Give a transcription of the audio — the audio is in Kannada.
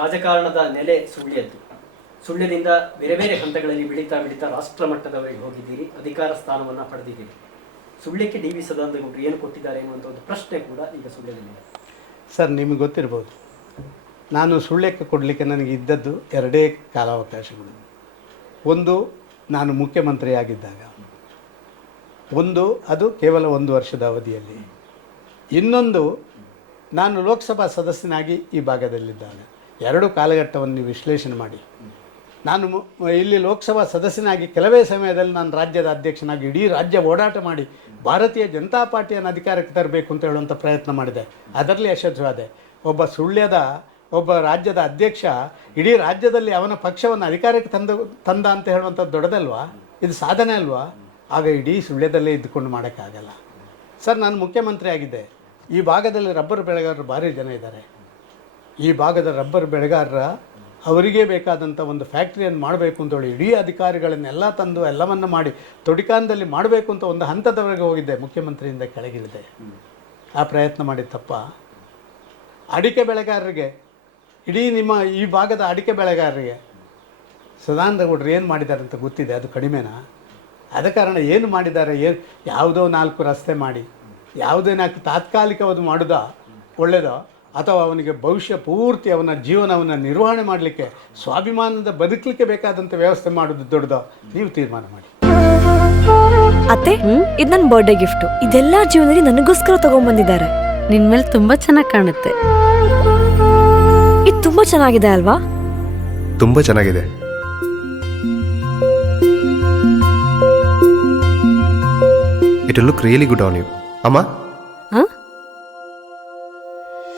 ರಾಜಕಾರಣದ ನೆಲೆ ಸುಳ್ಯದ್ದು ಸುಳ್ಯದಿಂದ ಬೇರೆ ಬೇರೆ ಹಂತಗಳಲ್ಲಿ ಬೆಳೀತಾ ಬೆಳೀತಾ ರಾಷ್ಟ್ರ ಮಟ್ಟದವರೆಗೆ ಹೋಗಿದ್ದೀರಿ, ಅಧಿಕಾರ ಸ್ಥಾನವನ್ನು ಪಡೆದಿದ್ದೀರಿ. ಸುಳ್ಯಕ್ಕೆ ಡಿ ವಿ ಸದಾನಂದಗೌಡರು ಏನು ಕೊಟ್ಟಿದ್ದಾರೆ ಅನ್ನುವಂಥ ಒಂದು ಪ್ರಶ್ನೆ ಕೂಡ ಈಗ ಸುಳ್ಯದಲ್ಲಿದೆ. ಸರ್, ನಿಮಗೆ ಗೊತ್ತಿರ್ಬೋದು. ನಾನು ಸುಳ್ಯಕ್ಕೆ ಕೊಡಲಿಕ್ಕೆ ನನಗೆ ಇದ್ದದ್ದು ಎರಡೇ ಕಾಲಾವಕಾಶಗಳು. ಒಂದು, ನಾನು ಮುಖ್ಯಮಂತ್ರಿ ಆಗಿದ್ದಾಗ ಒಂದು, ಅದು ಕೇವಲ ಒಂದು ವರ್ಷದ ಅವಧಿಯಲ್ಲಿ. ಇನ್ನೊಂದು, ನಾನು ಲೋಕಸಭಾ ಸದಸ್ಯನಾಗಿ ಈ ಭಾಗದಲ್ಲಿದ್ದಾಗ ಎರಡು ಕಾಲಘಟ್ಟವನ್ನು ವಿಶ್ಲೇಷಣೆ ಮಾಡಿ. ನಾನು ಇಲ್ಲಿ ಲೋಕಸಭಾ ಸದಸ್ಯನಾಗಿ ಕೆಲವೇ ಸಮಯದಲ್ಲಿ ನಾನು ರಾಜ್ಯದ ಅಧ್ಯಕ್ಷನಾಗಿ ಇಡೀ ರಾಜ್ಯ ಓಡಾಟ ಮಾಡಿ ಭಾರತೀಯ ಜನತಾ ಪಾರ್ಟಿಯನ್ನು ಅಧಿಕಾರಕ್ಕೆ ತರಬೇಕು ಅಂತ ಹೇಳುವಂಥ ಪ್ರಯತ್ನ ಮಾಡಿದೆ. ಅದರಲ್ಲಿ ಯಶಸ್ವಾದೆ ಒಬ್ಬ ಸುಳ್ಯದ, ಒಬ್ಬ ರಾಜ್ಯದ ಅಧ್ಯಕ್ಷ ಇಡೀ ರಾಜ್ಯದಲ್ಲಿ ಅವನ ಪಕ್ಷವನ್ನು ಅಧಿಕಾರಕ್ಕೆ ತಂದು, ತಂದ ಅಂತ ಹೇಳುವಂಥದ್ದು ದೊಡ್ಡದಲ್ವಾ? ಇದು ಸಾಧನೆ ಅಲ್ವಾ? ಆಗ ಇಡೀ ಸುಳ್ಯದಲ್ಲೇ ಇದ್ದುಕೊಂಡು ಮಾಡೋಕ್ಕಾಗಲ್ಲ. ಸರ್, ನಾನು ಮುಖ್ಯಮಂತ್ರಿ ಆಗಿದ್ದೆ ಈ ಭಾಗದಲ್ಲಿ ರಬ್ಬರ್ ಬೆಳೆಗಾರರು ಭಾರಿ ಜನ ಇದ್ದಾರೆ. ಈ ಭಾಗದ ರಬ್ಬರ್ ಬೆಳೆಗಾರರ ಅವರಿಗೆ ಬೇಕಾದಂಥ ಒಂದು ಫ್ಯಾಕ್ಟ್ರಿಯನ್ನು ಮಾಡಬೇಕು ಅಂತೇಳಿ ಇಡೀ ಅಧಿಕಾರಿಗಳನ್ನೆಲ್ಲ ತಂದು ಎಲ್ಲವನ್ನು ಮಾಡಿ ತೊಡಿಕಾನದಲ್ಲಿ ಮಾಡಬೇಕು ಅಂತ ಒಂದು ಹಂತದವರೆಗೆ ಹೋಗಿದ್ದೆ, ಮುಖ್ಯಮಂತ್ರಿಯಿಂದ ಕೆಳಗಿಳಿದೆ. ಆ ಪ್ರಯತ್ನ ಮಾಡಿ ತಪ್ಪ. ಅಡಿಕೆ ಬೆಳೆಗಾರರಿಗೆ, ಇಡೀ ನಿಮ್ಮ ಈ ಭಾಗದ ಅಡಿಕೆ ಬೆಳೆಗಾರರಿಗೆ ಸದಾನಂದಗೌಡರು ಏನು ಮಾಡಿದ್ದಾರೆ ಅಂತ ಗೊತ್ತಿದೆ, ಅದು ಕಡಿಮೆನಾ? ಆದ ಕಾರಣ ಏನು ಮಾಡಿದ್ದಾರೆ, ಏನು ಯಾವುದೋ ನಾಲ್ಕು ರಸ್ತೆ ಮಾಡಿ, ಯಾವುದೇ ನಾಲ್ಕು ತಾತ್ಕಾಲಿಕವಾದ ಮಾಡೋದಾ? ಒಳ್ಳೆಯದೋ ಅಥವಾ ಅವನಿಗೆ ಭವಿಷ್ಯ ಪೂರ್ತಿ ಅವನ ಜೀವನವನ್ನು ನಿರ್ವಹಣೆ ಮಾಡಲಿಕ್ಕೆ ಸ್ವಾಭಿಮಾನದ ಬದುಕಲಿಕ್ಕೆ ಬೇಕಾದಂಥ ವ್ಯವಸ್ಥೆ ಮಾಡೋದು ದೊಡ್ಡದು. ನೀವು ತೀರ್ಮಾನ ಮಾಡಿ. ಅತ್ತೆ ಇದು ನನ್ನ ಬರ್ಡೇ ಗಿಫ್ಟ್ ಇದೆಲ್ಲ ಜೀವನದಲ್ಲಿ ನನಗೋಸ್ಕರ ತಗೊಂಡ್ಬಂದಿದ್ದಾರೆ ನಿನ್ ಮೇಲೆ ತುಂಬಾ ಚೆನ್ನಾಗಿ ಕಾಣುತ್ತೆ. ಇದು ತುಂಬಾ ಚೆನ್ನಾಗಿದೆ ಅಲ್ವಾ? ತುಂಬ ಚೆನ್ನಾಗಿದೆ. It look really good on you ಅಮ್ಮ?